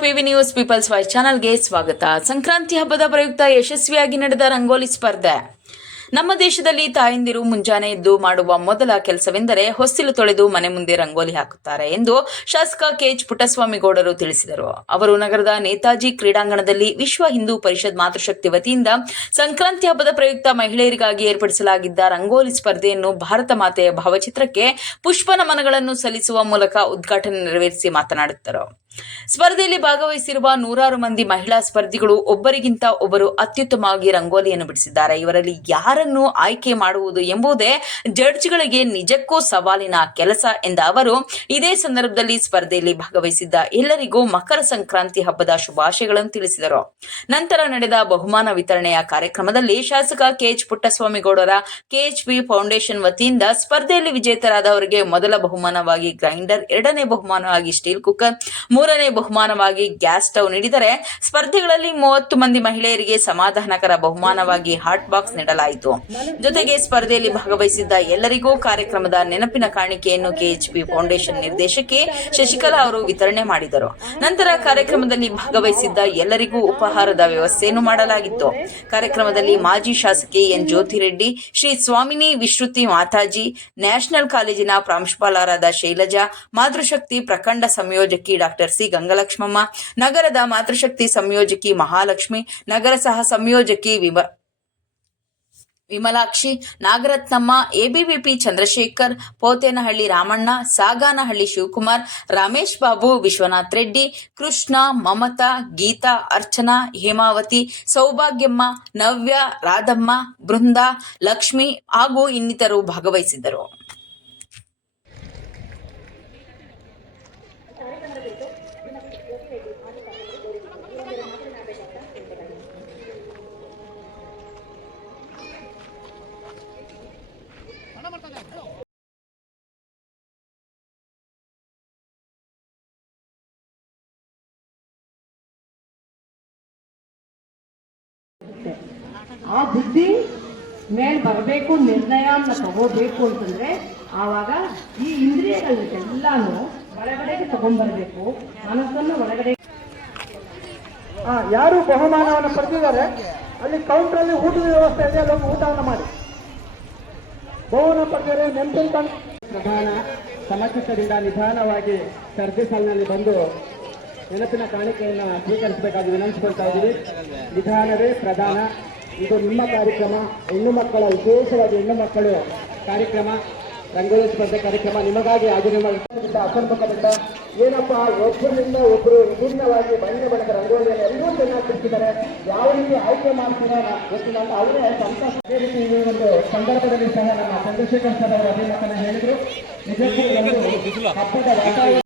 PV news people's voice ಚಾನಲ್ಗೆ ಸ್ವಾಗತ. ಸಂಕ್ರಾಂತಿ ಹಬ್ಬದ ಪ್ರಯುಕ್ತ ಯಶಸ್ವಿಯಾಗಿ ನಡೆದ ರಂಗೋಲಿ ಸ್ಪರ್ಧೆ. ನಮ್ಮ ದೇಶದಲ್ಲಿ ತಾಯಂದಿರು ಮುಂಜಾನೆ ಎದ್ದು ಮಾಡುವ ಮೊದಲ ಕೆಲಸವೆಂದರೆ ಹೊಸ್ತಿಲು ತೊಳೆದು ಮನೆ ಮುಂದೆ ರಂಗೋಲಿ ಹಾಕುತ್ತಾರೆ ಎಂದು ಶಾಸಕ ಕೆಎಚ್ ಪುಟ್ಟಸ್ವಾಮಿ ಗೌಡರು ತಿಳಿಸಿದರು. ಅವರು ನಗರದ ನೇತಾಜಿ ಕ್ರೀಡಾಂಗಣದಲ್ಲಿ ವಿಶ್ವ ಹಿಂದೂ ಪರಿಷತ್ ಮಾತೃಶಕ್ತಿ ವತಿಯಿಂದ ಸಂಕ್ರಾಂತಿ ಹಬ್ಬದ ಪ್ರಯುಕ್ತ ಮಹಿಳೆಯರಿಗಾಗಿ ಏರ್ಪಡಿಸಲಾಗಿದ್ದ ರಂಗೋಲಿ ಸ್ಪರ್ಧೆಯನ್ನು ಭಾರತ ಮಾತೆಯ ಭಾವಚಿತ್ರಕ್ಕೆ ಪುಷ್ಪ ನಮನಗಳನ್ನು ಸಲ್ಲಿಸುವ ಮೂಲಕ ಉದ್ಘಾಟನೆ ನೆರವೇರಿಸಿ ಮಾತನಾಡುತ್ತಾರೆ ಸ್ಪರ್ಧೆಯಲ್ಲಿ ಭಾಗವಹಿಸಿರುವ ನೂರಾರು ಮಂದಿ ಮಹಿಳಾ ಸ್ಪರ್ಧಿಗಳು ಒಬ್ಬರಿಗಿಂತ ಒಬ್ಬರು ಅತ್ಯುತ್ತಮವಾಗಿ ರಂಗೋಲಿಯನ್ನು ಬಿಡಿಸಿದ್ದಾರೆ. ಇವರಲ್ಲಿ ಯಾರನ್ನು ಆಯ್ಕೆ ಮಾಡುವುದು ಎಂಬುದೇ ಜಡ್ಜ್ಗಳಿಗೆ ನಿಜಕ್ಕೂ ಸವಾಲಿನ ಕೆಲಸ ಎಂದ ಅವರು, ಇದೇ ಸಂದರ್ಭದಲ್ಲಿ ಸ್ಪರ್ಧೆಯಲ್ಲಿ ಭಾಗವಹಿಸಿದ್ದ ಎಲ್ಲರಿಗೂ ಮಕರ ಸಂಕ್ರಾಂತಿ ಹಬ್ಬದ ಶುಭಾಶಯಗಳನ್ನು ತಿಳಿಸಿದರು. ನಂತರ ನಡೆದ ಬಹುಮಾನ ವಿತರಣೆಯ ಕಾರ್ಯಕ್ರಮದಲ್ಲಿ ಶಾಸಕ ಕೆಎಚ್ ಪುಟ್ಟಸ್ವಾಮಿಗೌಡರ ಕೆಎಚ್ಪಿ ಫೌಂಡೇಶನ್ ವತಿಯಿಂದ ಸ್ಪರ್ಧೆಯಲ್ಲಿ ವಿಜೇತರಾದವರಿಗೆ ಮೊದಲ ಬಹುಮಾನವಾಗಿ ಗ್ರೈಂಡರ್, ಎರಡನೇ ಬಹುಮಾನವಾಗಿ ಸ್ಟೀಲ್ ಕುಕ್ಕರ್ ಮೂರನೇ ಬಹುಮಾನವಾಗಿ ಗ್ಯಾಸ್ ಸ್ಟವ್ ನೀಡಿದರೆ ಸ್ಪರ್ಧೆಗಳಲ್ಲಿ ಮೂವತ್ತು ಮಂದಿ ಮಹಿಳೆಯರಿಗೆ ಸಮಾಧಾನಕರ ಬಹುಮಾನವಾಗಿ ಹಾಟ್ ಬಾಕ್ಸ್ ನೀಡಲಾಯಿತು. ಜೊತೆಗೆ ಸ್ಪರ್ಧೆಯಲ್ಲಿ ಭಾಗವಹಿಸಿದ್ದ ಎಲ್ಲರಿಗೂ ಕಾರ್ಯಕ್ರಮದ ನೆನಪಿನ ಕಾಣಿಕೆಯನ್ನು ಕೆಎಚ್ಪಿ ಫೌಂಡೇಶನ್ ನಿರ್ದೇಶಕಿ ಶಶಿಕಲಾ ಅವರು ವಿತರಣೆ ಮಾಡಿದರು. ನಂತರ ಕಾರ್ಯಕ್ರಮದಲ್ಲಿ ಭಾಗವಹಿಸಿದ್ದ ಎಲ್ಲರಿಗೂ ಉಪಹಾರದ ವ್ಯವಸ್ಥೆಯನ್ನು ಮಾಡಲಾಗಿತ್ತು. ಕಾರ್ಯಕ್ರಮದಲ್ಲಿ ಮಾಜಿ ಶಾಸಕಿ ಎನ್ ಜ್ಯೋತಿರೆಡ್ಡಿ, ಶ್ರೀ ಸ್ವಾಮಿನಿ ವಿಶ್ರುತಿ ಮಾತಾಜಿ, ನ್ಯಾಷನಲ್ ಕಾಲೇಜಿನ ಪ್ರಾಂಶುಪಾಲರಾದ ಶೈಲಜಾ, ಮಾತೃಶಕ್ತಿ ಪ್ರಖಂಡ ಸಂಯೋಜಕಿ ಡಾಕ್ಟರ್ ಸಿ ಗಂಗಲಕ್ಷ್ಮಮ್ಮ, ನಗರದ ಮಾತೃಶಕ್ತಿ ಸಂಯೋಜಕಿ ಮಹಾಲಕ್ಷ್ಮಿ, ನಗರ ಸಹ ಸಂಯೋಜಕಿ ವಿಮ, ವಿಮಲಾಕ್ಷಿ, ನಾಗರತ್ನಮ್ಮ ಎಬಿವಿಪಿ ಚಂದ್ರಶೇಖರ್, ಪೋತೇನಹಳ್ಳಿ ರಾಮಣ್ಣ, ಸಾಗಾನಹಳ್ಳಿ ಶಿವಕುಮಾರ್, ರಮೇಶ್ ಬಾಬು, ವಿಶ್ವನಾಥ್ ರೆಡ್ಡಿ, ಕೃಷ್ಣ, ಮಮತಾ, ಗೀತಾ, ಅರ್ಚನಾ, ಹೇಮಾವತಿ, ಸೌಭಾಗ್ಯಮ್ಮ, ನವ್ಯ, ರಾಧಮ್ಮ, ಬೃಂದ, ಲಕ್ಷ್ಮಿ ಹಾಗೂ ಇನ್ನಿತರು ಭಾಗವಹಿಸಿದ್ದರು. ಆ ಬುದ್ಧಿ ಮೇಲೆ ಬರಬೇಕು ನಿರ್ಣಯವನ್ನು ತಗೋಬೇಕು ಅಂತಂದ್ರೆ ಆವಾಗ ಈ ಇಂದ್ರಿಯಗಳನ್ನೆಲ್ಲಾನು ಒಳಗಡೆಗೆ ತಗೊಂಡ್ಬರ್ಬೇಕು ಮನಸ್ಸನ್ನು ಒಳಗಡೆ ಆ, ಯಾರು ಬಹುಮಾನವನ್ನು ಪಡೆದಿದ್ದಾರೆ ಅಲ್ಲಿ ಕೌಂಟರ್ ಅಲ್ಲಿ ಊಟದ ವ್ಯವಸ್ಥೆ ಇದೆ ಅಲ್ಲಿ ಹೋಗಿ ಊಟವನ್ನು ಮಾಡಿ. ಬಹುಮಾನ ಪಡೆದರೆ ನೆನಪಿನ ಪ್ರಧಾನ ಸಮಚಿತ್ತದಿಂದ ನಿಧಾನವಾಗಿ ಸರ್ದಿ ಸಾಲಿನಲ್ಲಿ ಬಂದು ನೆನಪಿನ ಕಾಣಿಕೆಯನ್ನು ಸ್ವೀಕರಿಸಬೇಕಾಗಿ ವಿನಂತಿಸ್ಕೊಳ್ತಾ ಇದ್ದೀವಿ. ನಿಧಾನವೇ ಪ್ರಧಾನ. ಇದು ನಿಮ್ಮ ಕಾರ್ಯಕ್ರಮ, ಹೆಣ್ಣು ಮಕ್ಕಳ, ವಿಶೇಷವಾಗಿ ಹೆಣ್ಣು ಮಕ್ಕಳು ಕಾರ್ಯಕ್ರಮ, ರಂಗೋಲಿ ಸ್ಪರ್ಧೆ ಕಾರ್ಯಕ್ರಮ, ನಿಮಗಾಗಿ ಆಗಿರುವ ಅಸಂಪಕದಿಂದ ಏನಪ್ಪ, ಒಬ್ಬರಿಂದ ಒಬ್ಬರು ವಿಭಿನ್ನವಾಗಿ ಬಣ್ಣ ಬಣ್ಣದ ರಂಗೋಲಿಯನ್ನು ಎಲ್ಲರೂ ಚೆನ್ನಾಗಿ ಬಿಡ್ತಿದ್ದಾರೆ ಯಾವ ರೀತಿ ಆಯ್ಕೆ ಮಾಡ್ತೀರಾ ಗೊತ್ತಿಲ್ಲ ಅಂತ ಅವರೇ ಸಂತೋಷ ಅದೇ ರೀತಿ ಈ ಒಂದು ಸಂದರ್ಭದಲ್ಲಿ ಸಹ ನಮ್ಮ ಚಂದ್ರಶೇಖರ್ ಸರ್ ಅವರು ಹೇಳಿದ್ರು. ನಿಜಕ್ಕೂ ಒಂದು ಹಬ್ಬದ ವಾತಾವರಣ